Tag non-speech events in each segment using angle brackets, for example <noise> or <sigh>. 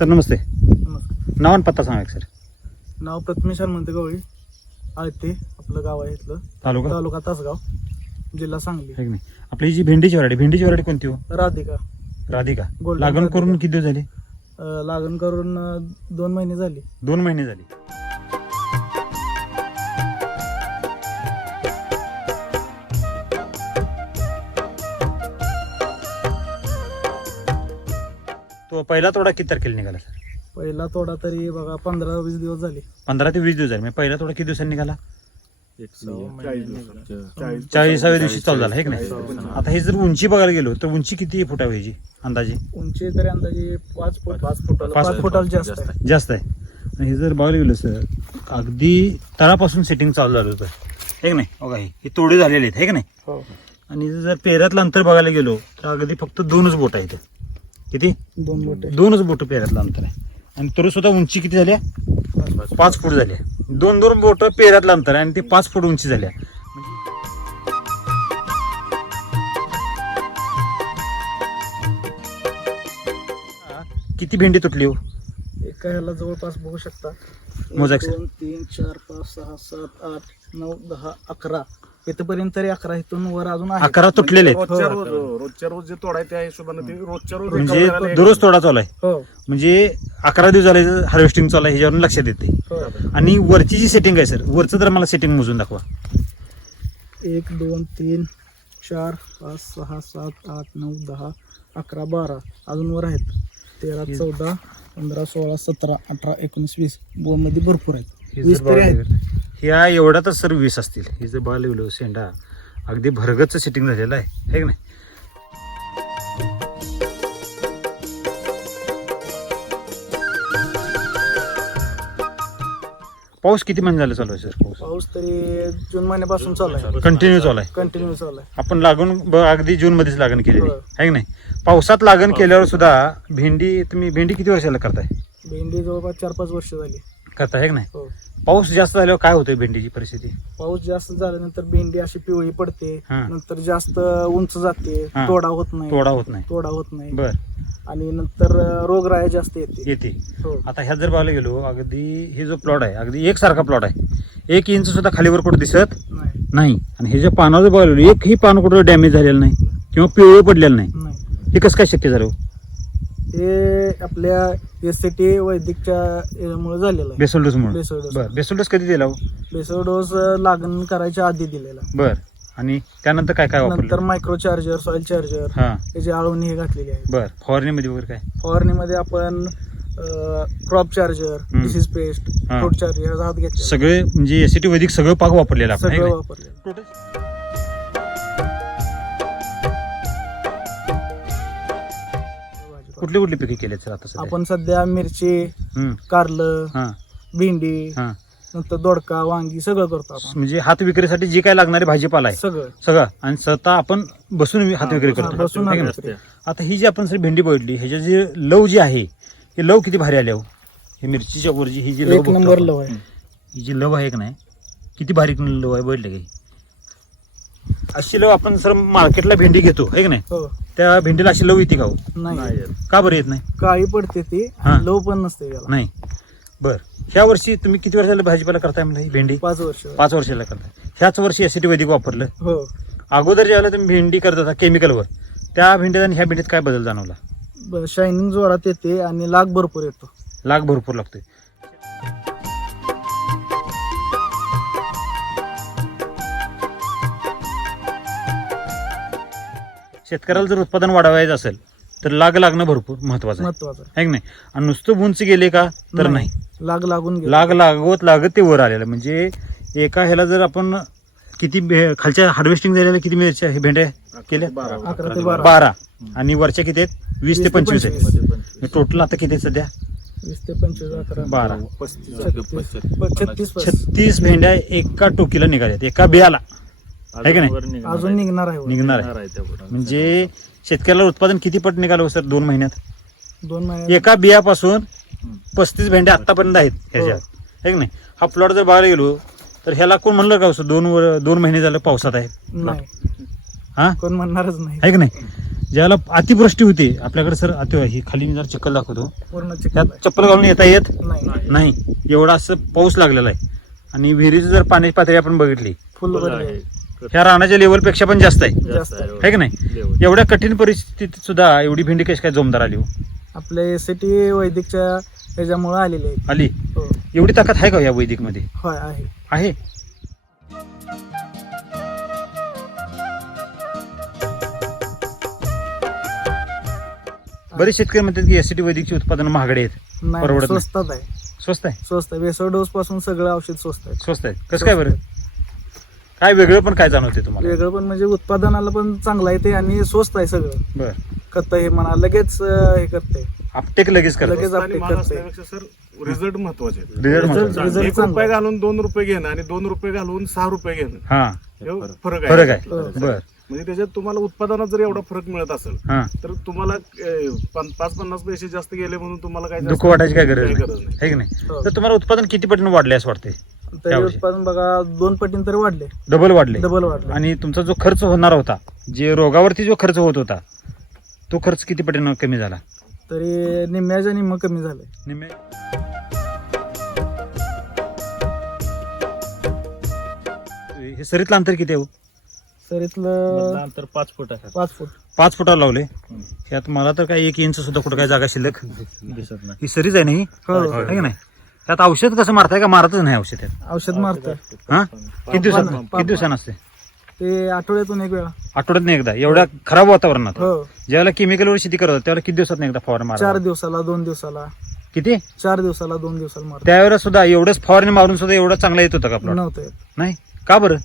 Sir नमस्ते. नमस्कार. नाव आणि पत्ता सांगा एक सर. नाव प्रथमेश हनुमंत गवळी. आळते आपलं गाव आहे इथलं. तालुका? तालुका तासगाव जिल्हा सांगली. आहे की नाही आपली ही जी भेंडीची वराडी भेंडीची वराडी कोणती हो? राधिका. राधिका. Golden लागण. करून किती दिवस झाले? अं, लागण करून अं, दोन महिने झाले. दोन महिने झाले. तो पहिला तोडा किती तारखेला निघाला सर? पहिला तोडा तरी बघा पंधरा वीस दिवस झाले. पंधरा ते वीस दिवस झाले. म्हणजे पहिला तोडा किती दिवसांनी निघाला? चाळीस चाळीसाव्या दिवशी चालू झाला आहे की नाही? आता हे जर उंची बघायला गेलो तर उंची किती फुटा व्हायची अंदाजे? उंची तरी अंदाजे पाच फूट. पाच फुटाला पाच फूट. फुटाला जास्त आहे. जास्त आहे. आणि हे जर बघायला गेलं सर अगदी तळापासून सेटिंग चालू झालं होतं. हे की नाही? बघा हे हे तोडे झालेले आहेत हे की नाही? हो. आणि जर पेऱ्यातलं अंतर बघायला गेलो तर अगदी फक्त दोनच बोट आहेत. किती? दोन बोटे. दोनच बोट पेऱ्यातलं अंतर आहे आणि तरी सुद्धा उंची किती झाल्या पाच फूट झाल्या दोन दोन बोट पेऱ्यातलं अंतर आहे आणि ते पाच फूट उंची झाल्या किती भेंडी तुटली हो? एका ह्याला जवळपास बघू शकता. मोजा. दोन तीन चार पाच सहा सात आठ नऊ दहा अकरा. इथपर्यंत तरी अकरा इथून वर अजून आहे अकरा तुटलेले आहेत. रोजच्या रोज रोजच्या रोज जे तोडाय त्या हिशोबाने ते रोजच्या रोज म्हणजे recover करायला दररोज तोडा चालू आहे. हो. म्हणजे अकरा दिवस झाले हार्वेस्टिंग चालू आहे ह्याच्यावरून लक्षात येते हो. आणि वरची जी सेटिंग आहे सर वरचं तर मला सेटिंग मोजून दाखवा. एक दोन तीन चार पाच सहा सात आठ नऊ दहा अकरा बारा. अजून वर आहेत. तेरा चौदा पंधरा सोळा सतरा अठरा एकोणीस वीस. मध्ये भरपूर आहेत. हे वीस जर तरी ह्या सर वीस असतील. हे जर बघायला गेलो शेंडा. अगदी भरगतचं सेटिंग झालेलं आहे. है की नाही? पाऊस किती महिने झाले चालू आहे सर पाऊस? पाऊस तरी जून महिन्यापासून चालू आहे. कंटिन्यू चालू आहे. कंटिन्यू चालू आहे. आपण लागून ब- अगदी जून मध्येच लागण केलेली. हो. आहे की नाही? पावसात लागण केल्यावर सुद्धा भेंडी तुम्ही भेंडी किती वर्षाला करताय? भेंडी जवळपास चार पाच वर्ष झाली. करताय है की नाही? हो. पाऊस जास्त झाल्यावर काय होतंय भेंडीची परिस्थिती? पाऊस जास्त झाल्यानंतर भेंडी अशी पिवळी पडते हा. नंतर जास्त उंच जाते हा. तोडा होत नाही. तोडा होत नाही. तोडा होत नाही. बर. आणि नंतर अं, रोगराई जास्त येते. येते. हो. आता ह्यात जर बघायला गेलो अगदी हे जो प्लॉट आहे अगदी एकसारखा प्लॉट आहे. एक इंच सुद्धा खालीवर कुठं दिसत नाही. नाही. आणि हे जे पानाचं बघायला गेलो एकही पान कुठं डॅमेज झालेलं नाही किंवा पिवळं पडलेलं नाही. नाही. हे कसं काय शक्य झालं? हो? आपल्या एस सी टी वैदिकच्या मुळे झालेलं आहे. बेसल डोस बर बेसल डोस कधी दिला हो? बेसळ डोस लागण करायच्या आधी दिलेला. बर आणि त्यानंतर काय काय नंतर वापरलं? मायक्रो चार्जर सॉइल चार्जर हा. याची आळवणी हे घातलेली आहे. बर फवारणीमध्ये वगैरे काय? फवारणीमध्ये आपण क्रॉप चार्जर हम्म. डिसीज पेस्ट हा. फ्रूट चार्जर हात घेतला सगळे म्हणजे एसीटी वैदिक सगळं पाक वापरलेलं आपण है की सगळं नाही? वापरलेलं. Total- कुठली कुठली पिके केली सर आता सध्या? आपण सध्या मिरची हम्म, कारलं हा. भेंडी हा. नंतर दोडका वांगी सगळं करतो आपण. म्हणजे हात विक्रीसाठी जे काय लागणारे भाजीपाला आहे. सगळं. सगळं. आणि स्वतः आपण बसून हात विक्री करतो. बसून की हात नाही? विक्री. आता ही जी आपण सर भेंडी बघितली ह्याच्या जे लव जी आहे हे लव किती भारी आले हो? हे मिरचीच्या वरची ही जी लव एक बघतो नंबर आपण. लव आहे. ही जी लव आहे की नाही किती बारीक लव आहे बघितलं काही अशी लव आपण सर मार्केटला भेंडी घेतो है की नाही? हो. त्या भेंडीला अशी लव येते का हो? नाही. का बरं येत नाही? काळी पडते ती हा. लव पण नसते त्याला. नाही. बर. ह्या वर्षी तुम्ही किती वर्षाला भाजीपाला करताय म्हणलं ही भेंडी? पाच वर्ष. पाच वर्षाला करताय. ह्याच वर्षी एसिटी वैदिक वापरलं. हो. अगोदर ज्यावेळेला तुम्ही भेंडी करत होता केमिकलवर त्या भेंडीत आणि ह्या भेंडीत काय बदल जाणवला? शायनिंग जोरात येते आणि लाग भरपूर येतो. लाग भरपूर लागतोय. शेतकऱ्याला जर उत्पादन वाढवायचं असेल तर लाग लागणं भरपूर महत्वाचं आहे. महत्वाचं है की नाही? आणि नुसतं उंच गेले का तर नाही. लाग लागून गेली. लाग लागवत लागत ते वर आलेलं. म्हणजे एका ह्याला जर आपण किती भे- खालच्या हार्वेस्टिंग झालेल्या किती मिरच्या हे भेंड्या केल्या? अकरा ते बारा. बारा. आणि वरच्या किती आहेत? वीस ते पंचवीस. आहेत. टोटल आता किती आहेत सध्या? वीस ते पंचवीस अकरा. बारा. छत्तीस. छत्तीस भेंड्या एका टोकीला निघाल्यात. एका बियाला. आहे का नाही? अजून निघणार आहे. निघणार आहे. म्हणजे शेतकऱ्याला उत्पादन किती पट निघालं हो सर? दोन महिन्यात? दोन महिन्यात. एका बियापासून पस्तीस भेंड्या आतापर्यंत आहेत ह्याच्यात हो. है की नाही? हा प्लॉट जर बघायला गेलो तर ह्याला कोण म्हणलं का हो सर दोन वर- दोन महिने झालं पावसात आहे नाही. हा? कोण म्हणणारच नाही. आहे की नाही? ज्याला अतिवृष्टी होते आपल्याकडे सर अति ही खाली मी जरा चिखल दाखवतो. पूर्ण चिखल त्यात आहे. चप्पल घालून येता येत? नाही. नाही. एवढा असं पाऊस लागलेला आहे. आणि विहिरीची जर पाण्याची पातळी आपण बघितली फुल आहे. ह्या रानाच्या लेवलपेक्षा पण जास्त आहे. जास्त आहे. आहे की नाही? लेवल. एवढ्या कठीण परिस्थितीत सुद्धा एवढी भेंडी कशी काय जोमदार आली हो? आपल्या एसटी वैदिकच्या ह्याच्यामुळे आलेले आहे. आली? हो. एवढी ताकद आहे का या वैदिकमध्ये होय आहे. आहे? बरेच शेतकरी म्हणतात की एसीटी वैदिकची उत्पादन महागडे आहेत. नाही परवडत नाही. स्वस्तात आहे. स्वस्त आहे? स्वस्त आहे. बेसळ डोस पासून सगळं औषध स्वस्त आहे. स्वस्त आहे. कसं काय बरं? काय वेगळं पण काय जाणवते तुम्हाला? वेगळं पण म्हणजे उत्पादनाला पण चांगलं आहे ते आणि स्वस्त आहे सगळं. बर. खत हे म्हणा लगेच अं, हे करते. आपटेक लगेच करतो. लगेच आणि uptake माल करते. सर रिझल्ट महत्त्वाचे आहेत. रिझल्ट Result- महत्त्वाचा. result एक रुपये. घालून दोन रुपये घेणं आणि दोन रुपये घालून सहा रुपये घेणं. हा. हे फरक फरक आहे. बर. म्हणजे त्याच्यात तुम्हाला उत्पादनात जर एवढा फरक मिळत असेल हा. तर तुम्हाला अं, पन- पाच पन्नास पैसे जास्त गेले म्हणून तुम्हाला काय दुःख वाटायची काय गरज काही नाही. गरज नाही. आहे की नाही? हो. तर तुम्हाला उत्पादन किती पटीने वाढले असं वाटते तरी. उत्पादन बघा दोन पटीने तरी वाढले. डबल वाढले. डबल वाढले. आणि तुमचा जो खर्च होणार होता जे रोगावरती जो खर्च होत होता तो खर्च किती पटीनं कमी झाला? तरी निम्म्याच्या निम्म कमी झाले. निम्मे? हे सरीतलं अंतर किती आहे हो? सरीतलं अंतर पाच फूट आहे. पाच फूट. पाच फुटावर लावले. त्यात मला तर काय एक इंच सुद्धा कुठं काय जागा शिल्लक दिसत नाही. ही सरीच आहे नाही हो. आहे की नाही? त्यात औषध कसं मारताय का? मारतच नाही औषध त्यात. औषध मारतं हा? किती दिवसात किती दिवसानं असते ते आठवड्यातून एक वेळा. आठवड्यात नाही एकदा. एवढ्या खराब वातावरणात. हो. ज्यावेळेला केमिकलवर शेती करत होता, त्यावेळेला किती दिवसात एकदा फवारणी चार मारा दिवसाला दोन दिवसाला. किती? चार दिवसाला दोन दिवसाला मारत त्यावेळेला सुद्धा एवढंच फवारणी मारून सुद्धा एवढा चांगला येत होता का प्लॉट नव्हतं येत. नाही? का बरं?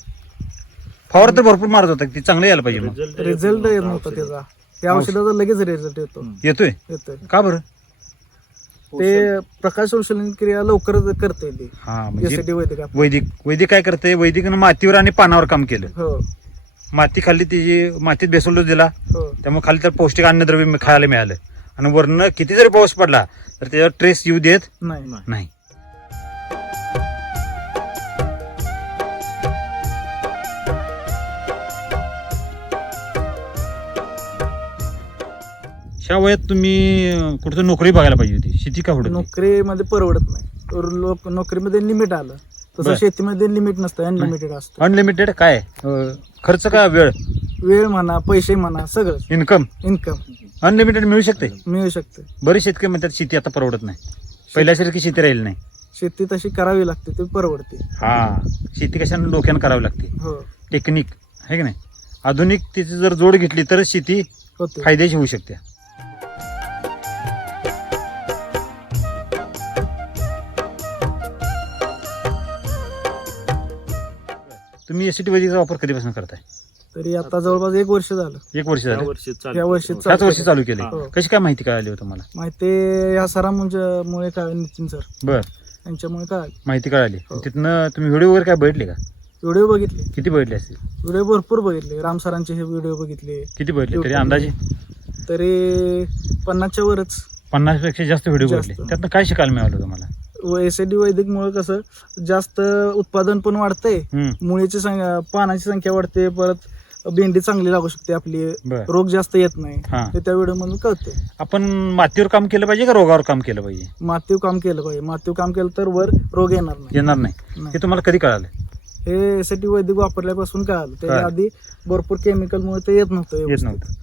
फवार तर भरपूर मारत होता ती चांगलं यायला पाहिजे मग. रिझल्ट येत नव्हता त्याचा. त्या औषधाचा लगेच रिझल्ट येतो. येतोय? येतोय. का बरं? ते प्रकाश संशोधन क्रिया लवकर करते ते. हा म्हणजे एसीटी वैदिक आपलं. वैदिक वैदिक काय करते? वैदिकनं मातीवर आणि पानावर काम केलं. हो. माती खाल्ली तिची मातीत बेसोल डोस दिला हो. त्यामुळे खाली तर पौष्टिक अन्नद्रव्य मी- खायला मिळालं. आणि वरनं किती जरी पाऊस पडला तर त्याच्यावर ट्रेस येऊ देत नाही. नाही. ह्या वयात तुम्ही कुठं नोकरी बघायला पाहिजे होती. शेती का होती नोकरीमध्ये परवडत नाही. तर लोक नोकरीमध्ये लिमिट आलं. तसं बर. शेतीमध्ये लिमिट नसतं अनलिमिटेड असतं. अनलिमिटेड काय? अं, खर्च का वेळ? वेळ म्हणा पैसे म्हणा सगळं. इन्कम इन्कम अनलिमिटेड मिळू शकते? मिळू शकते. बरेच शेतकरी म्हणतात शेती आता परवडत नाही. पहिल्यासारखी शेती राहील नाही. शेती तशी करावी लागते ती परवडते. हा. शेती कशाने डोक्यानं करावी लागते? हो. टेक्निक आहे की नाही? आधुनिक तिची जर जोड घेतली तरच शेती होते. फायद्याची होऊ शकते. तुम्ही एसीटी वैदिकचा वापर कधीपासून करताय? तरी आता जवळपास एक वर्ष झालं. एक वर्ष झालं. वर्षी या वर्षी ह्याच वर्षी चालू केले. हो. कशी काय माहिती कळाली हो तुम्हाला? माहिती या सरांमुळे काय नितीन सर. बर. यांच्यामुळे काय माहिती कळाली. हो. तिथनं तुम्ही व्हिडिओ वगैरे काय बघितले का? व्हिडिओ बघितले. किती बघितले असतील? व्हिडिओ भरपूर बघितले. राम सरांचे हे व्हिडिओ बघितले. किती बघितले? तरी अंदाजे? तरी पन्नासच्या वरच. पन्नासपेक्षा जास्त व्हिडिओ जास्त. बघितले त्यातनं काय शिकायला मिळालं तुम्हाला? एस डी वैदिक मुळे कसं जास्त उत्पादन पण वाढतंय. मुळीची पानाची संख्या वाढते परत भेंडी चांगली लागू शकते आपली. रोग जास्त येत नाही. हा. हे त्या व्हिडिओ मधून कळते आपण मातीवर काम केलं पाहिजे का रोगावर काम केलं पाहिजे? मातीव काम केलं पाहिजे. मातीव काम केलं तर वर रोग येणार नाही. येणार नाही. हे तुम्हाला कधी कळालं? हे एस टी वैदिक वापरल्यापासून कळालं. त्याच्या. आधी भरपूर केमिकल मुळे ते येत नव्हतं येत. नव्हतं.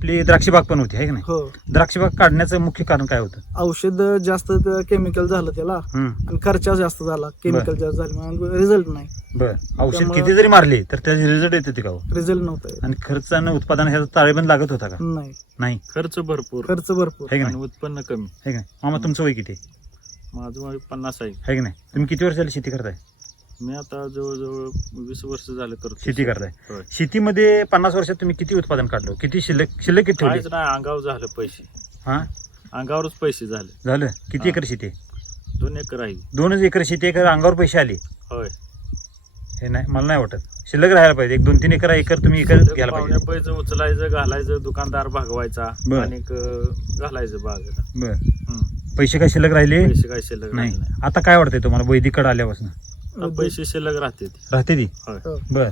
आपली द्राक्षी बाग पण होती आहे की नाही? हो. द्राक्षी बाग काढण्याचं मुख्य कारण काय होतं? औषध जास्त केमिकल झालं त्याला हम्म, आणि खर्चा जास्त झाला. केमिकल जास्त झाले रिझल्ट नाही. बर. औषध त्यामुळं- किती जरी मारले तर त्याचे रिझल्ट येत होते का हो? रिझल्ट नव्हता. येत. आणि खर्च आणि उत्पादन ह्याचा ताळेबंद लागत होता का? नाही. नाही. खर्च भरपूर. खर्च भरपूर. आहे की आणि नाही उत्पन्न कमी. आहे की नाही? मामा तुमचं वय किती? आहे? माझं वय पन्नास आहे. की नाही? तुम्ही किती वर्ष झाली शेती करताय? मी आता जवळजवळ वीस वर्ष झालं करतो शेती. करताय. होय. शेतीमध्ये पन्नास वर्षात तुम्ही किती उत्पादन काढलं? किती शिल्लक शिल्लक किती ठेवली? नाही अंगावर झालं पैसे. हा? अंगावरच पैसे झाले. झालं? किती हा. एकर शेती आहे? दोन एकर आहे. दोनच एकर शेती एकर अंगावर पैसे आले. होय. हे नाही मला नाही वाटत. शिल्लक राहायला पाहिजे. एक दोन तीन एकर एकर तुम्ही एकर घ्यायला पाहुण्या पाहिजे पैसे उचलायचं घालायचं दुकानदार भागवायचा बर. आणि घालायचं बागेला बर. हम्म. पैसे काय शिल्लक राहिले? पैसे काय शिल्लक नाही. आता काय वाटतंय तुम्हाला? वैदिकडे आल्यापासून? पैसे शिल्लक राहते. राहते ती? बर.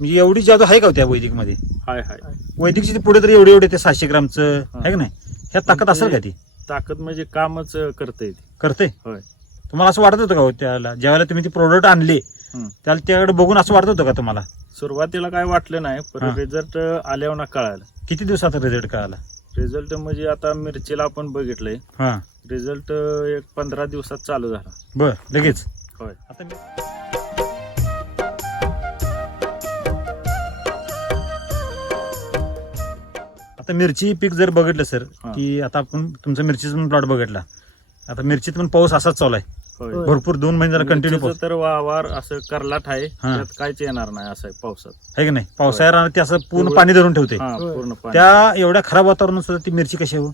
म्हणजे एवढी जादू आहे का हो त्या वैदिकमध्ये हाय हाय. वैदिकची पुढे तरी एवढे एवढे ते सातशे ग्रामचं. आहे का नाही? ह्या ताकद असेल का ती? ताकद म्हणजे कामच करता करते तुम्हाला असं वाटत होतं का हो त्याला? ज्यावेळेला तुम्ही ती प्रोडक्ट आणले. त्याला त्याकडे बघून असं वाटत होतं का तुम्हाला? सुरुवातीला काय वाटलं नाही पण. रिझल्ट आल्यावर ना कळालं. किती दिवसात रिझल्ट कळाला? रिझल्ट म्हणजे आता मिरचीला आपण बघितलंय. रिझल्ट एक पंधरा दिवसात चालू झाला. बर लगेच? होय. आता मी- आता मिरची पीक जर बघितलं सर हा. की आता आपण तुमचा मिरचीचा पण प्लॉट बघितला. आता मिरचीत पण पाऊस असाच चालू आहे. होय. भरपूर दोन महिने जरा कंटिन्यू मिरचीचं पाऊस. तर वावर असं करलाट आहे हा. त्यात काहीच येणार नाही असं आहे पावसात. आहे की नाही? पावसाळ्या रानात ते असं पूर्ण पाणी धरून ठेवते. हा होय. पूर्ण पाणी. त्या एवढ्या खराब वातावरणात सुद्धा ती मिरची कशी आहे हो?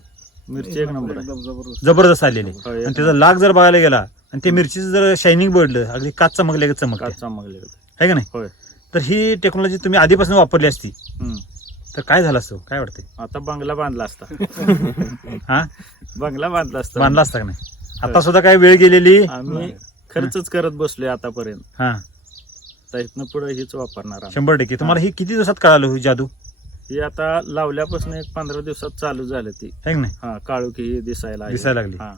मिरची एक नंबर आहे. जबरदस्त. आलेली आहे. होय, एक आणि त्याचा लाग जर बघायला गेला आणि ते मिरचीचं जर शायनिंग बघितलं अगदी काच चमकले चमकते काच चांगले आहे का नाही? होय. तर ही टेक्नॉलॉजी तुम्ही आधीपासून वापरली असती. तर काय झालं असतं? काय वाटतंय? आता बंगला बांधला असता. <laughs> हा? बंगला बांधला असता. बांधला असता का नाही? आता सुद्धा काय वेळ गेलेली? आम्ही खर्चच करत बसलोय आतापर्यंत. हा. इथनं पुढे हीच वापरणार. शंभर टक्के. तुम्हाला ही. किती दिवसात कळालं ही जादू? ही आता लावल्यापासून एक पंधरा दिवसात चालू झाली ती. आहे का नाही? हा काळू की दिसायला. दिसायला लागली. हा.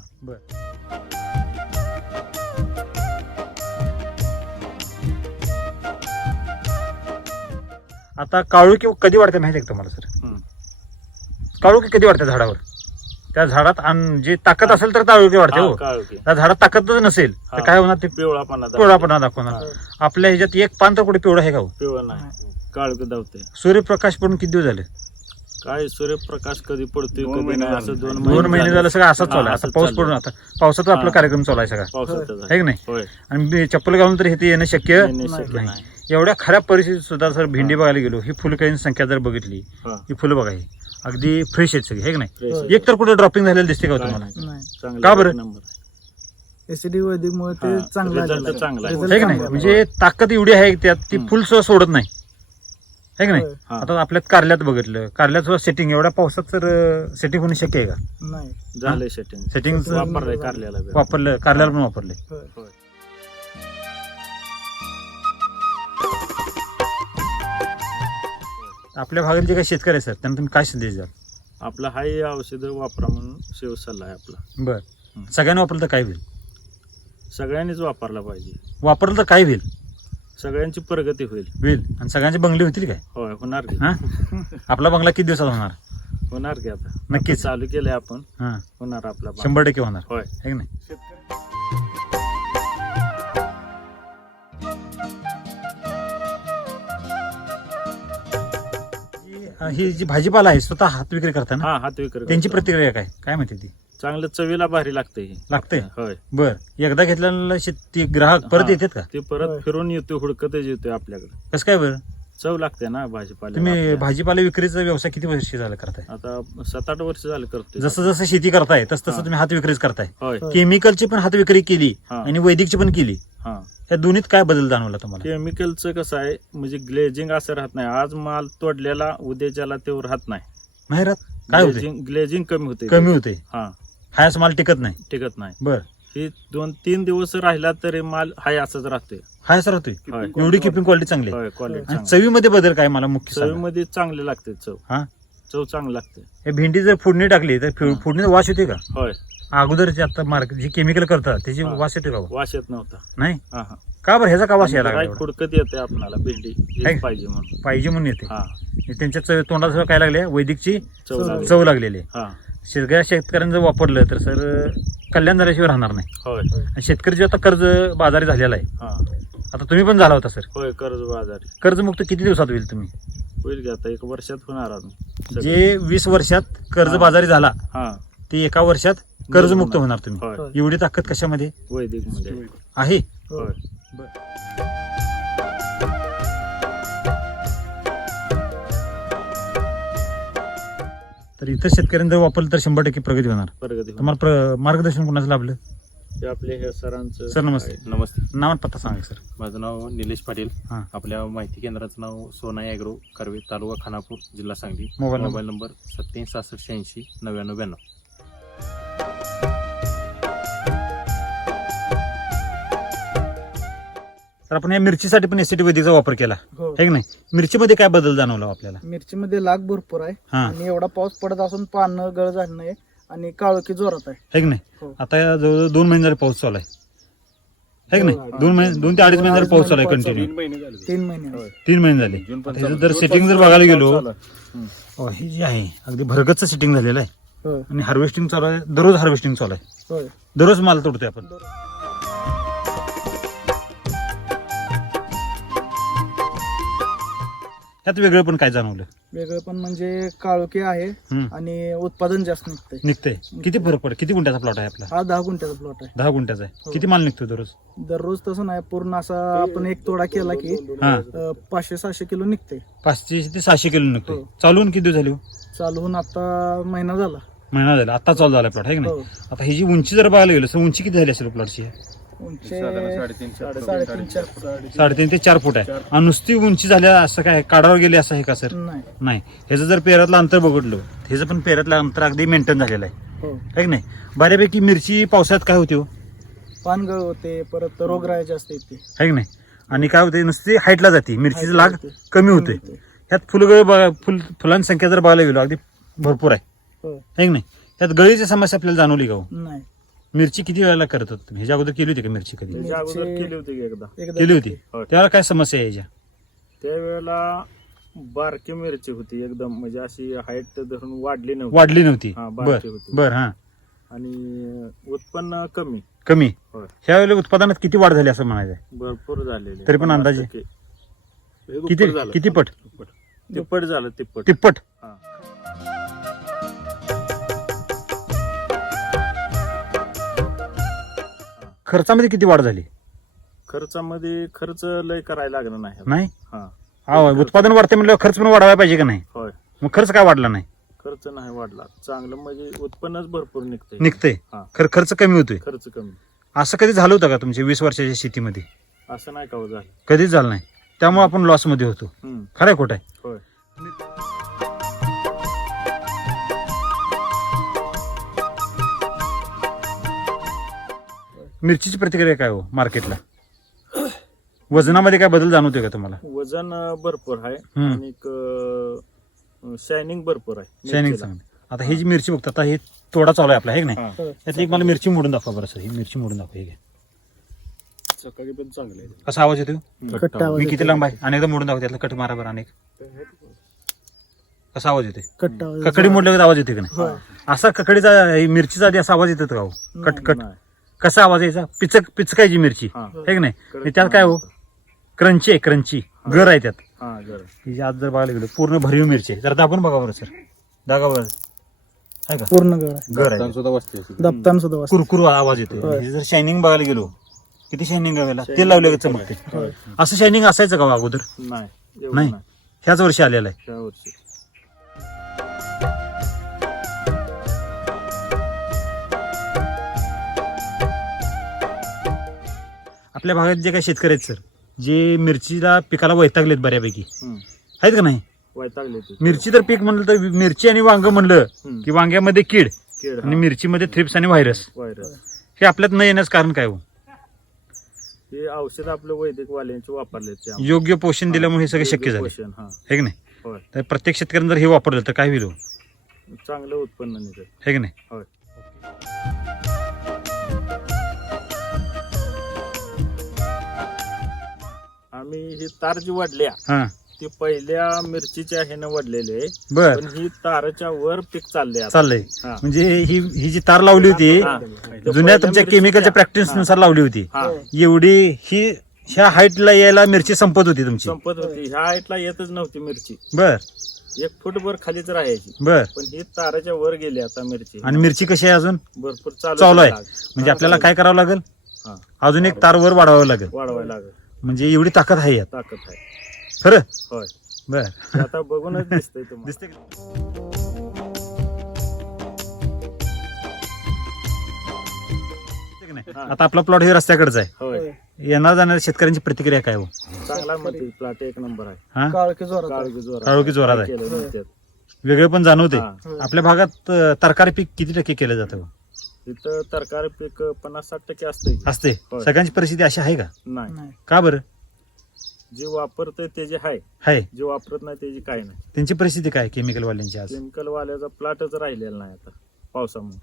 आता काळुकी कधी वाढते माहिती आहे का तुम्हाला सर. काळुकी कधी वाढते झाडावर? त्या झाडात आण- जे ताकद असेल तर काळुकी वाढते हा, हो. त्या झाडात ताकदच नसेल तर हा. काय होणार ते? पिवळापणा. पिवळापणा दाखवणार. आपल्या ह्याच्यात एक पान तर कुठे पिवळा आहे का हो? पिवळा नाही. धावते सूर्यप्रकाश पडून किती दिवस झाले? काय सूर्यप्रकाश कधी पडतोय दोन कधी महिने नाही असं झाले. दोन दोन महिने झालं. सगळं असंच हा, चालू आहे. आता पाऊस पडून. आता. पावसाचा आपला हा. कार्यक्रम चालू आहे सगळा. आहे की नाही? होय. आणि चप्पल घालून तर इथे येणं शक्य नाही. एवढ्या खराब परिस्थितीत सुद्धा जर भेंडी हा. बघायला गेलो ही फुलकाईंची संख्या जर बघितली हा, ही फुलं बघा ही अगदी फ्रेश आहेत सगळी हे की नाही. एक तर कुठे ड्रॉपिंग झालेलं दिसते का हो तुम्हाला नाही. नाही चांगलं का बरं? एक नंबर आहे. एसीडी वैदिक मुळे ते हा, चांगलं result आलेलं आहे. चांगला आहे. Result आहे की नाही चांगला म्हणजे ताकद एवढी आहे त्यात ती हम्म. फुल सुद्धा सोडत नाही आहे की नाही होय. हा. आता आपल्यात कारल्यात बघितलं कारल्यात सुद्धा सेटिंग एवढ्या पावसात तर सेटिंग होणं शक्य आहे का नाही झालंय सेटिंग सेटिंग वापरलंय कारल्याला बी. वापरलं कारल्याला पण वापरलंय होय. आपल्या भागात जे काही शेतकरी आहे सर त्यांना तुम्ही काय संदेश द्याल? आपलं हाय औषध वापरा म्हणून शिव सल्ला आहे आपला. बर. सगळ्यांनी वापरलं तर काय होईल? सगळ्यांनीच वापरला पाहिजे. वापरलं तर काय होईल? सगळ्यांची प्रगती होईल. होईल. आणि सगळ्यांची बंगली होतील काय? होय होणार की. हा? आपला बंगला किती दिवसात होणार? होणार की आता. नक्कीच. चालू केलंय आपण. हा. होणार आपला भाग. शंभर टक्के होणार. होय. आहे की नाही? ही- ही जी भाजीपाला आहे स्वतः हात विक्री करताना? हा हात विक्री त्यांची करतो. प्रतिक्रिया काय? काय माहिती ती? चांगलं चवीला भारी लागते हे. लागते? होय. बर. एकदा घेतलेला शेती ग्राहक परत हा. येतात का? ते परत. फिरून येतोय हुडकतच येतोय आपल्याकडे. कसं काय बरं? चव लागते ना भाजीपाला तुम्ही भाजीपाला विक्रीचा व्यवसाय किती वर्ष झाला करताय? आता सात आठ वर्ष झालं करतोय. जसं जसं शेती करताय तस तसं हा. तुम्ही हात विक्रीच करताय. होय. केमिकलची पण हात विक्री केली हा. आणि वैदिकची पण केली. हा. या दोन्हीत काय बदल जाणवला तुम्हाला? केमिकलचं कसं आहे म्हणजे ग्लेजिंग असं राहत नाही. आज माल तोडलेला उद्याच्याला ते राहत नाही. नाही राहत? काय होते ग्लेजिंग ग्लेजिंग कमी होते कमी होते हा. हायस माल टिकत नाही? टिकत नाही. बर. ही दोन तीन दिवस राहिला तरी माल हाय असंच राहतोय. हायस राहतोय? होय. एवढी किपिंग क्वालिटी चांगली आहे. क्वालिटी चवीमध्ये बदल काय मला मुख्य सांगा. चवीमध्ये चांगले लागते चव. हा? चव चांगली लागते. हे भेंडी जर फोडणी टाकली तर फि- हा. फोडणी वास येते का? होय. अगोदर जे आता मार्केट जे केमिकल करतात त्याची हा. वास येते का हो? वास येत नव्हता. नाही? हा हा. का बरं? ह्याचा का वास यायला लागला काय एवढा? खुडकत येते आपल्याला भेंडी. हेच? पाहिजे म्हणून. पाहिजे म्हणून येते. हा. हे त्यांच्या चव- तोंडात सगळं काय लागले? वैदिकची चव चव लागली. चव लागलेली. आहे. हा. सगळ्या शेतकऱ्यांनी जर वापरलं तर सर कल्याण झाल्याशिवाय राहणार नाही. होय. आणि शेतकरी जे आता कर्ज बाजारी झालेला आहे. हा. आता तुम्ही पण झाला होता सर. होय कर्ज बाजारी. कर्जमुक्त किती दिवसात होईल तुम्ही? होईल की आता एक वर्षात होणार अजून. सगळं. जे वीस वर्षात कर्ज बाजारी झाला. हा. ते एका वर्षात कर्जमुक्त होणार. तुम्ही. होय. एवढी ताकद कशामध्ये? वैदिकमध्ये आहे? होय. तर इतर शेतकऱ्यांनी जर वापरलं तर शंभर टक्के प्रगती होणार. प्रगती. तुम्हाला प्र- मार्गदर्शन कोणाचं लाभलं? हे आपले हे सरांचं सर नमस्ते. नमस्ते. नाव आणि पत्ता सांगा सर. माझं नाव निलेश पाटील. हां. आपल्या माहिती केंद्राचं नाव सोना ॲग्रो कर्वे तालुका खानापूर जिल्हा सांगली. मोबाईल मोबाईल नंबर सत्याऐंशी सहासष्ट शहाऐंशी नव्याण्णव ब्याण्णव. तर आपण या मिरचीसाठी पण एसिटी वैदिकचा वापर केला. हो. आहे की नाही? मिरचीमध्ये काय बदल जाणवला हो आपल्याला? मिरचीमध्ये लाग भरपूर आहे. हा. आणि एवढा पाऊस पडत असून पानं गळ झालं नाही आणि काळोखी जोरात आहे. आहे की नाही? हो. आता या जवळजवळ दोन महिने झाले पाऊस चालू आहे. है की हो, नाही दोन महिने दोन ते अडीच महिने झाले पाऊस चालू आहे कंटिन्यू तीन महिने आहे. तीन महिने झाले. आता ह्याचं जर सेटिंग जर बघायला गेलो अहो, हे जे आहे अगदी भरगतचं सेटिंग झालेलं आहे. होय आणि हार्वेस्टिंग चालू आहे. दररोज हार्वेस्टिंग चालू आहे. होय. दररोज माल तोडतोय आपण. ह्यात वेगळं पण काय जाणवलं? वेगळं पण म्हणजे काळोखी आहे हम्म. आणि उत्पादन जास्त निघतंय. निघतंय. किती फरक पड किती गुंठ्याचा प्लॉट आहे आपला? हा दहा गुंठ्याचा प्लॉट आहे. दहा गुंठ्याचा आहे. हो. किती माल निघतो दररोज? दररोज तसं नाही पूर्ण असा आपण एक तोडा केला की हा. अं, पाचशे सहाशे किलो निघते पाचशे ते सहाशे किलो निघतोय. हो. चालवून किती दिवस झाली हो? चालू होऊन आता महिना झाला. महिना झाला. आता चालू झाला प्लॉट आहे की नाही? हो. आता ही जी उंची जर बघायला गेलं तर उंची किती झाली असेल प्लॉटची उंची साडेतीन साडेतीन चार साडेतीन ते चार फूट आहे. आणि नुसती उंची झाल्या असं काय? काढावर गेले असं आहे का सर? नाही. नाही. ह्याचं जर पेरातलं अंतर बघितलं ह्याचं पण पेरातलं अंतर अगदी मेंटेन झालेलं आहे. हो. है की नाही? बऱ्यापैकी मिरची पावसाळ्यात काय होते हो? पानगळ होते परत रोगराई जास्त येते है की नाही? आणि काय होते? नुसती हाईटला जाते. मिरचीची लाग. कमी होते. ह्यात फुलगळ बघा फुल फुलांची संख्या जर बघायला गेलो अगदी भरपूर आहे. हो. है की नाही? ह्यात गळीची समस्या आपल्याला जाणवली का हो? नाही. मिरची किती वेळेला करत होत तुम्ही? ह्याच्या अगोदर केली होती का मिरची कधी? त्याच्या अगोदर मिरची- केली होती की एकदा. एकदा केली होती. त्यावेळेला काय समस्या यायच्या त्यावेळेला बारकी मिरची होती एकदम म्हणजे अशी हाईट धरून वाढली नव्हती. वाढली नव्हती. हा, बर. बारकी होती. बर हा. आणि उत्पन्न कमी. कमी? होय. ह्या वेळेला उत्पादनात किती वाढ झाली असं म्हणायचं भरपूर झालेले. तरी पण अंदाजे? किती? किती पट तिप्पट झालं तिप्पट. तिप्पट? हा. खर्चामध्ये किती वाढ झाली? खर्चामध्ये खर्च लय करायला लागला नाही. नाही? हा. हा उत्पादन वाढते म्हणल्यावर खर्च पण वाढवायला पाहिजे का नाही? होय. मग खर्च काय वाढला नाही? खर्च नाही वाढला. चांगलं म्हणजे उत्पन्नच भरपूर निघतंय. निघतंय. हा. खर खर्च कमी होतोय. खर्च कमी. असं कधी झालं होतं का तुमच्या वीस वर्षाच्या शेतीमध्ये? असं नाही का हो झालं? कधीच झालं नाही. त्यामुळे आपण लॉसमध्ये होतो. हम्म, खरंय खोट आहे. मिरचीची प्रतिक्रिया काय हो मार्केटला वजनामध्ये काय बदल जाणवतोय का तुम्हाला वजन भरपूर आहे हम्म. आणि शायनिंग भरपूर आहे शायनिंग मिरचीला. चांगली आता ही जी मिरची बघता आता हे तोडा चालू आहे आपला आहे की नाही हा. हो. यात एक मला मिरची मोडून दाखवा बरं सर ही मिरची मोडून दाखवा हे घ्या. सकाळी पण चांगले कसा आवाज येतो कट्टा आवाज मी येतो. किती लांब आहे अनेकदा मोडून दाखवा त्यातला कट मारा बरं अनेक कसा आवाज कट्टा आवाज ककडी येतो. मोडल्यावर आवाज येतोय का नाही. असा ककडीचा हे मिरचीचा आधी असा आवाज येतो का हो कट कट नाही. कसा आवाज यायचा? पिचक पिचकायची मिरची. हा. की नाही? हे त्यात काय हो? क्रंची आहे क्रंची. गर आहे त्यात. हा जरा ही आज जर बघायला गेलो पूर्ण भरीव मिरची आहे. जरा दाबून बघा बरं सर. दागा बरं. आहे का? पूर्ण गळ आहे. गर आहे. सुद्धा वाजते दप्तान सुद्धा वाजतं. कुरकुर आवाज येतो होय. हे जर शायनिंग बघायला गेलो किती शायनिंग गावाला ते लावले का चमकते होय. असं शायनिंग असायचं का हो अगोदर? नाही एवढं नाही. नाही. ह्याच वर्षी आलेलं आहे. त्या वर्षी. आपल्या भागात जे काही शेतकरी आहेत सर जे मिरचीला पिकाला वैतागलेत बऱ्यापैकी. आहेत का नाही? वैतागले ते मिरची तर पीक म्हणलं तर मिरची आणि वांग म्हणलं. की वांग्यामध्ये कीड कीड आणि मिरचीमध्ये थ्रिप्स आणि व्हायरस. व्हायरस. हे आपल्यात न येण्याचं कारण काय हो? हे औषध आपलं वैदिक वाल्यांचे वापरले. योग्य पोषण दिल्यामुळे हे सगळं शक्य झाले. हा. है की नाही? होय. तर प्रत्येक शेतकऱ्यानं जर हे वापरलं तर काय होईल हो? चांगलं उत्पन्न निघत है की नाही? होय. आम्ही ही तार जी वाढल्या हा. ती पहिल्या मिरचीच्या ह्यानं वाढलेले बर. पण ही ताराच्या वर पीक चालले आता. चाललंय. हा. म्हणजे ही ही जी तार लावली होती हा. जुन्या पहिल्या तुमच्या मिरचीच्या- केमिकलच्या प्रॅक्टिसनुसार लावली होती. हा. एवढी ही ह्या हाईटला यायला मिरची संपत होती तुमची. संपत होती. ह्या हाईटला येतच नव्हती मिरची. बर. एक फुटभर खालीच राहायची. बर. पण ही ताराच्या वर गेली आता मिरची. आणि मिरची कशी आहे अजून? भरपूर चालू चालू आहे. म्हणजे आपल्याला काय करावं लागेल? हा. अजून एक तार वर वाढवावं लागेल. वाढवायला लागत म्हणजे एवढी ताकद आहे यात ताकद आहे खरं होय बर ते आता बघूनच दिसतंय तुम्हाला दिसते हा. आता आपला प्लॉट हे रस्त्याकडेच आहे होय होय. येणार जाणाऱ्या शेतकऱ्यांची प्रतिक्रिया काय हो चांगला म्हणते प्लॉट एक नंबर आहे हा काळकी जोरात आहे. काळजी जोरात काळोखी जोरात आहे. केलं म्हणतात. वेगळे पण जाणवते हा. आपल्या भागात अं, तरकारी पीक किती टक्के केलं जातं हो? इथं तरकारी पीक पन्नास साठ टक्के असते असते होय. सगळ्यांची परिस्थिती अशी आहे का? नाही. नाही. का बरं? जे वापरते ते जे आहे आहे. जे वापरत नाही त्याची काही नाही. त्यांची परिस्थिती काय केमिकल वाल्यांची आज? केमिकल वाल्याचा प्लॉटच राहिलेला नाही आता पावसामुळे.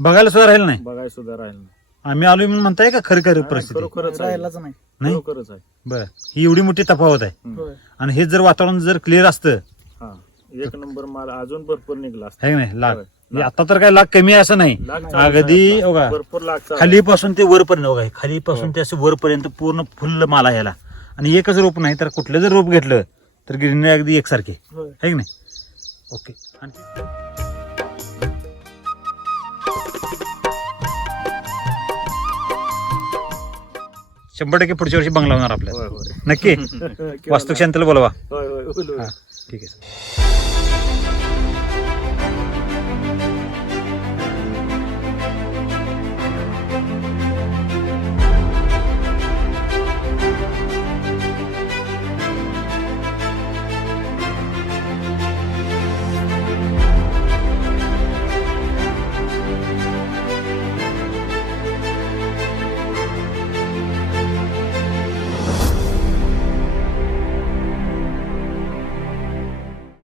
बघायला सुद्धा राहिलं नाही? बघाय सुद्धा राहिलं नाही. आम्ही आलोय म्हणून म्हणताय का खरं खरं नाही, परिस्थिती? खरोखरच आहे. राहिलाच नाही. नाही? खरोखरच आहे. बर. ही एवढी मोठी तफावत आहे. हम्म. होय. आणि हे जर वातावरण जर क्लिअर असतं हा. एक नंबर माल अजून भरपूर निघला असता. है की नाही? लाख होय. म्हणजे आता तर काय लाख कमी आहे असं नाही. अगदी आहे भरपूर लाख चाळीस. खालीपासून ते वरपर्यंत बघा खालीपासून हो. ते असं वरपर्यंत पूर्ण फुल्ल माल आहे याला. आणि एकच रोप नाही तर कुठलं जर रोप घेतलं तर गिरणी अगदी एकसारखे. होय. है की नाही? ओके शंभर टक्के पुढच्या वर्षी बंगला होणार आपल्याला. नक्की? <laughs> वास्तुशांतीला बोलवा. ठीक आहे